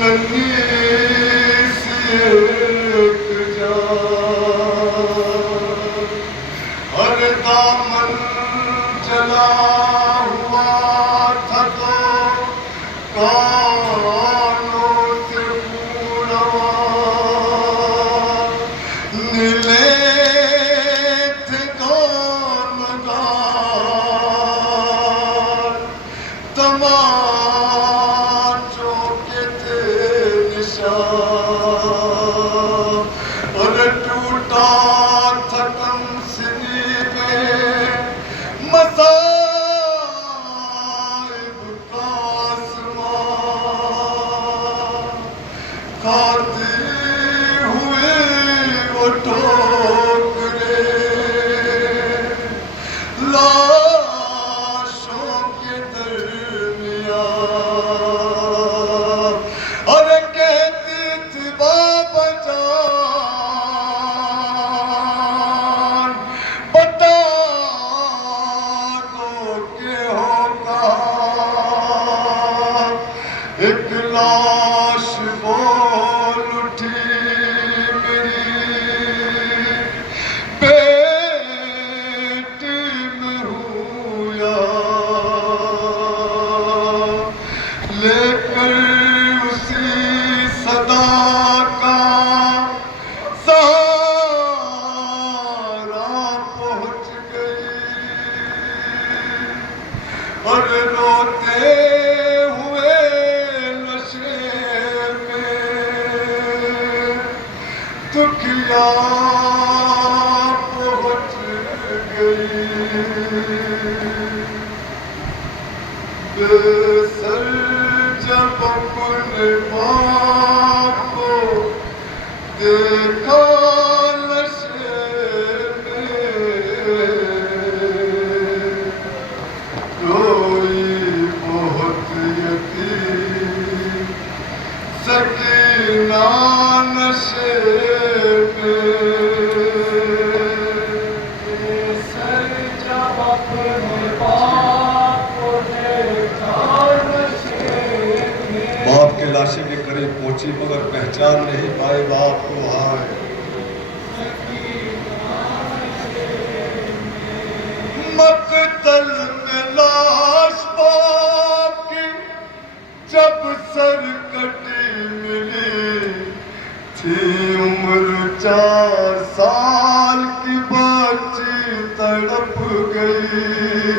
ننھی سی ایک جان، ہر دامن چلا ہوا تھا تو کانوں سے پوروا نیلے تھے دونوں گار، تمانچوں کے تھے نشان، اور ٹوٹا تھا کم سنی میں مصائب کا آسمان، کھاتی ہوئی وہ ٹھوکریں لاشوں کے درمیان، اور کہتی تھی بابا جان بتا دو کہ ہو کہاں، ایک لاش بول اٹھی میری بیٹی میں ہوں یا، لے کر اسی صدا کا سہارا پہنچ گئی، اور روتے ہوئے نشے میں دکھیا پہنچ گئی، بے سر جب اپنے باپ کو دیکھا نشے میں، روئی بہت یتیم سکینہ نشے میں، سر جب اپنے باپ کو دیکھا نشے میں، باپ کے لاشے کے قریب پہنچی مگر پہچان نہیں پائے باپ کو، ہائے مقتل میں لاش باپ کی جب سر کٹی ملی تھی، عمر 4 سال کی بچی تڑپ گئی،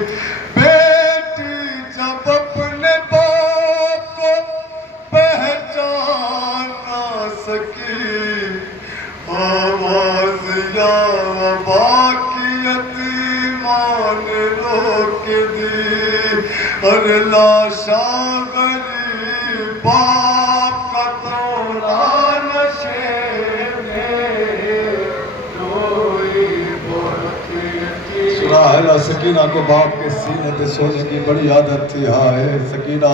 بیٹی جب اپنے باپ کو پہچان نہ سکی، آواز یا وبا کی یتیمان نے روک دی، اور لاشا غریب باپ کا توڑا نشے میں، روئی بہت یتیم۔ سنا ہے نا سکینہ کو باپ کے سینے پہ سونے کی بڑی عادت تھی، ہائے سکینہ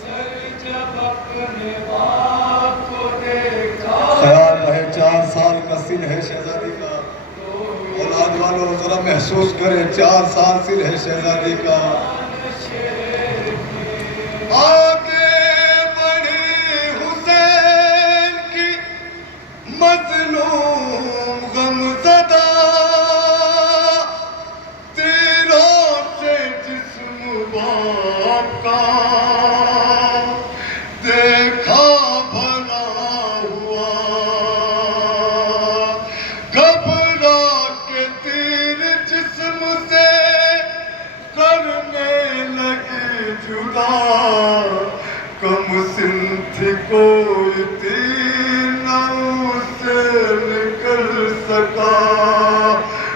سر جب اپنے باپ کو دیکھا، خیال رہے 4 سال کا سن ہے شہزادی کا، اولاد والوں ذرا محسوس کریں 4 سال سن ہے شہزادی کا، آگے بڑھی حسین کی مظلوم غمزدہ، تیروں سے جسم باپ کا دیکھا بھلا ہوا، گھبرا کے تیر جسم سے کرنے لگی جدا، کم سن تھی کوئی تیر نہ اسے نکل سکا،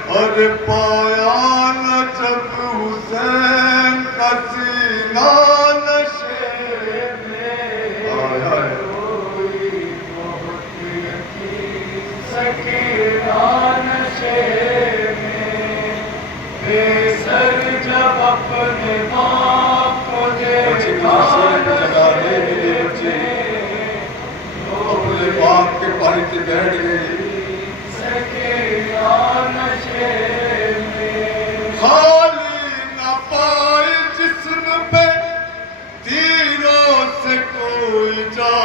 اور پایا نہ جب حسین کا سینہ نشے میں، روئی بہت یتیم سکینہ نشے میں، بے سر جب اپنے باپ کو دیکھا نشے میں، اپنے باپ کے پائی پہ بیٹھ گئی، سکینہ نشے میں، خالی نہ پائے جسم پہ تیروں سے سے کوئی جا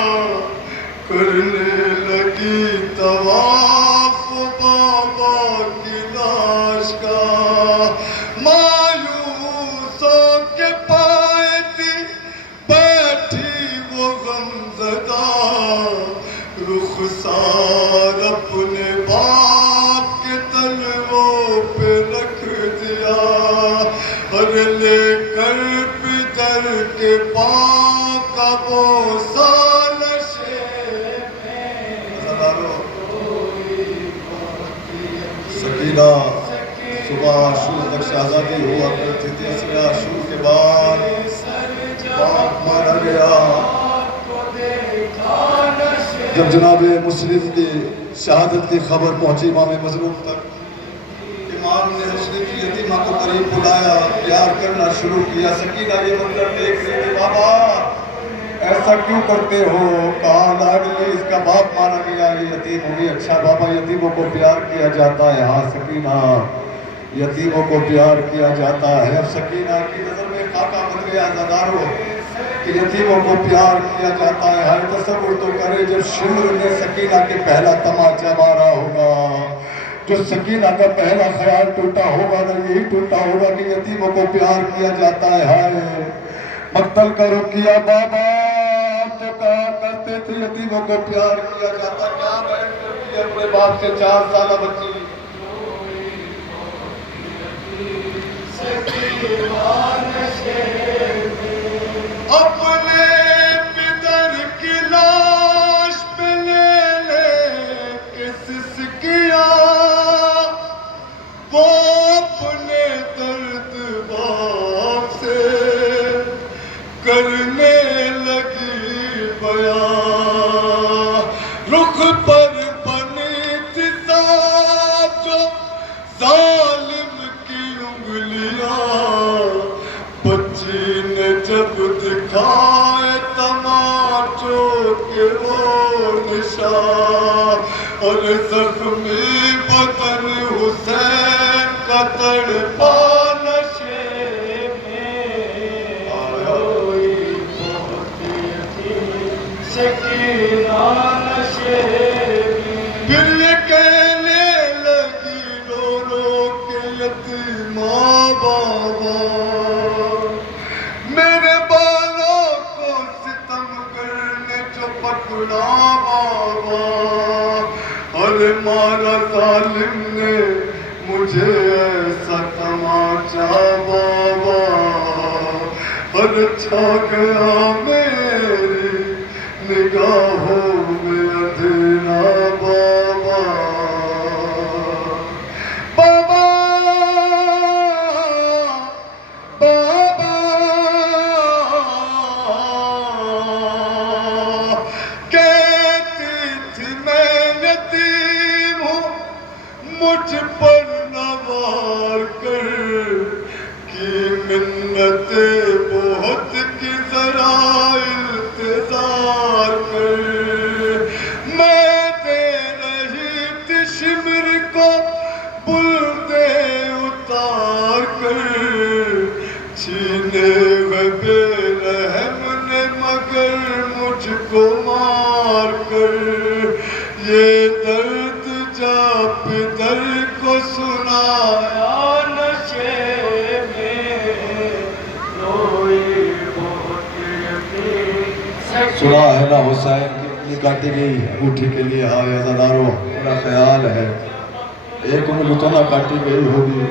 کرنے لگی طواف بابا کی لاش کا، مایوس ہو کے پائے تھی بیٹھی وہ غمزدہ، رخسار اپنے باپ کے تلووں پہ رکھ دیا، اور لے کر پدر کے پاؤں کا بوسہ نشے میں۔ سکینہ صبح عاشور تک شہزادی ہوا کرتی تھی، اس لیے عاشور کے بعد باپ مارا گیا۔ جب جناب مسلم کی شہادت کی خبر پہنچی امام مظلوم تک، امام نے مسلم کی یتیمہ کو قریب بلایا، پیار کرنا شروع کیا۔ سکینہ یہ منظر دیکھ رہی تھی، بابا ایسا کیوں کرتے ہو؟ کہا لاڈلی اس کا باپ مارا گیا، یہ یتیم ہوئی۔ اچھا بابا یتیموں کو پیار کیا جاتا ہے؟ ہاں سکینہ یتیموں کو پیار کیا جاتا ہے۔ اب سکینہ کی نظر میں خاکہ بن گیا زدارو کہ یتیموں کو پیار کیا جاتا ہے۔ ہر تصور تو کرے جب شمر نے سکینہ کے پہلا تماچا مارا ہوگا، جو سکینہ کا پہلا خیال ٹوٹا ہوگا نا، یہی ٹوٹا ہوگا کہ یتیموں کو پیار کیا جاتا ہے۔ ہائے مقتل کا رکیہ بابا تو کہا کرتے تھے یتیموں کو پیار کیا جاتا، کیا بہن کرتی ہے اپنے باپ سے 4 سالہ بچی۔ اپنے پدر کی لاش پہ لے لے کے سسکیا، وہ اپنے درد باپ سے کرنے لگی بیان، رخ پر بنی تھی صاف جو ظالم کی انگلیاں، بچی نے جب دکھائے تماچوں کے وہ نشان، اور زخمی بدن حسین کا تڑپا نشے میں، روئی بہت سکینہ نشے میں۔ پھر یہ کہنے لگی رو رو کے یتیماں بابا، میرے بالوں کو ستم کرنے جو پکڑا بابا، اور مارا ظالم نے مجھے ایسا تماچا بابا، اور چھا گیا میری نگاہوں میں اندھیرا بابا، بابا بابا کہتی تھی میں یتیم ہوں، مجھ پر نہ وار کر، کی منتیں بہت کی ذرا التظار کر، میں دے رہی تھی شمر کو بلدے اتار کر، چھینے ہوئے بے رحم نے مگر مجھ کو مار کر، یہ درد جا پدر کو سنایا نشے میں، روئی بہت یتیم سنا ہے نا حسین کی انگلی کاٹی گئی انگوٹھی کے لیے۔ ہاں عزادارو میرا خیال ہے ایک انگلی تو نہ کاٹی گئی ہوگی،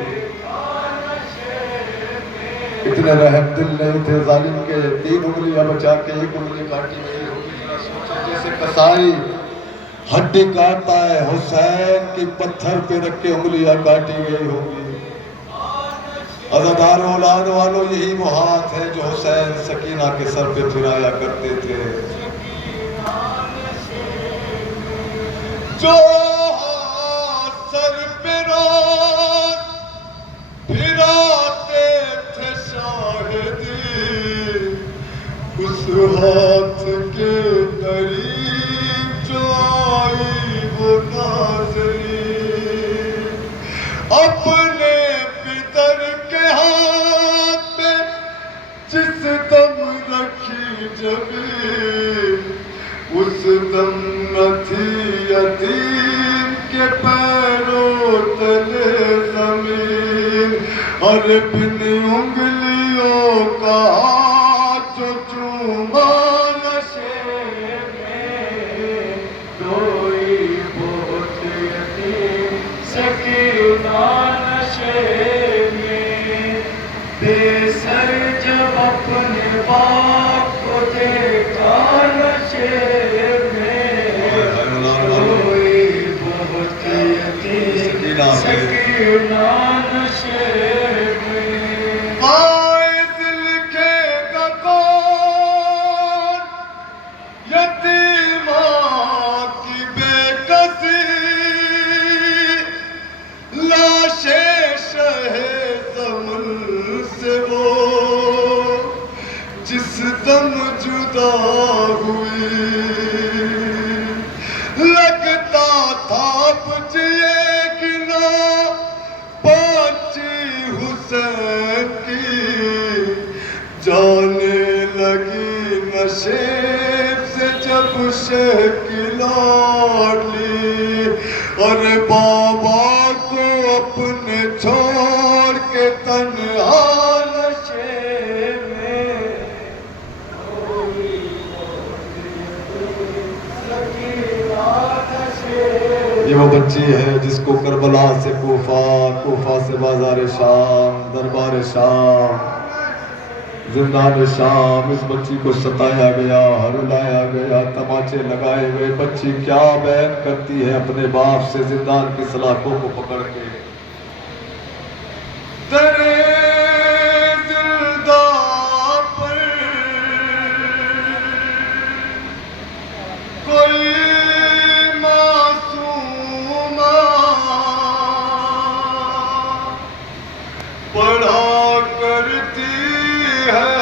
اتنے رحم دل نہیں تھے ظالم کے، 3 انگلیاں بچا کے 1 انگلی کاٹی گئی ہوگی۔ ذرا سوچو جیسے کسائی ہڈی کاٹتا ہے، حسین کی پتھر پہ رکھ کے انگلیاں کاٹی گئی ہوگی۔ عزادارو اولاد والو یہی وہ ہاتھ ہے جو حسین سکینہ کے سر پہ پھرایا کرتے تھے، جو ہاتھ سر پہ روز پھراتے تھے شاہدی، اس ہاتھ کے قریب جو آئی وہ ناظرین، اپنے پدر کے ہاتھ میں جس دم رکھی شبیر اس دم نہ تھی یتیم کے پیروں تلے زمین اور بن انگلیوں کا ہاتھ جو چوما نشے میں روئی بہت یتیم سکینہ نشے میں بے سر جب اپنے باپ کو دیکھا نشے میں روئی بہت یتیم سکینہ نشے میں آئے لکھے گا کون یتیماں کی بے کسی لاشیں شہ زمن سے وہ جس دم جدا ہوئی لگتا تھا بجھے گنا پانچی حسین کی جانے لگی نشیب سے جب شیخ لاڈلی اور بابا کو اپنے چھوڑ کے تنہا نشے میں یہ وہ بچی ہے جس کو کربلا سے کوفہ سے بازار شام دربار شام زندان شام اس بچی کو ستایا گیا رلایا گیا تماچے لگائے گئے بچی کیا بیان کرتی ہے اپنے باپ سے زندان کی سلاخوں کو پکڑ کے تیرے زندان پر کوئی پڑھا کرتی ہے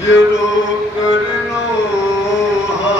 یہ رو کر نوحہ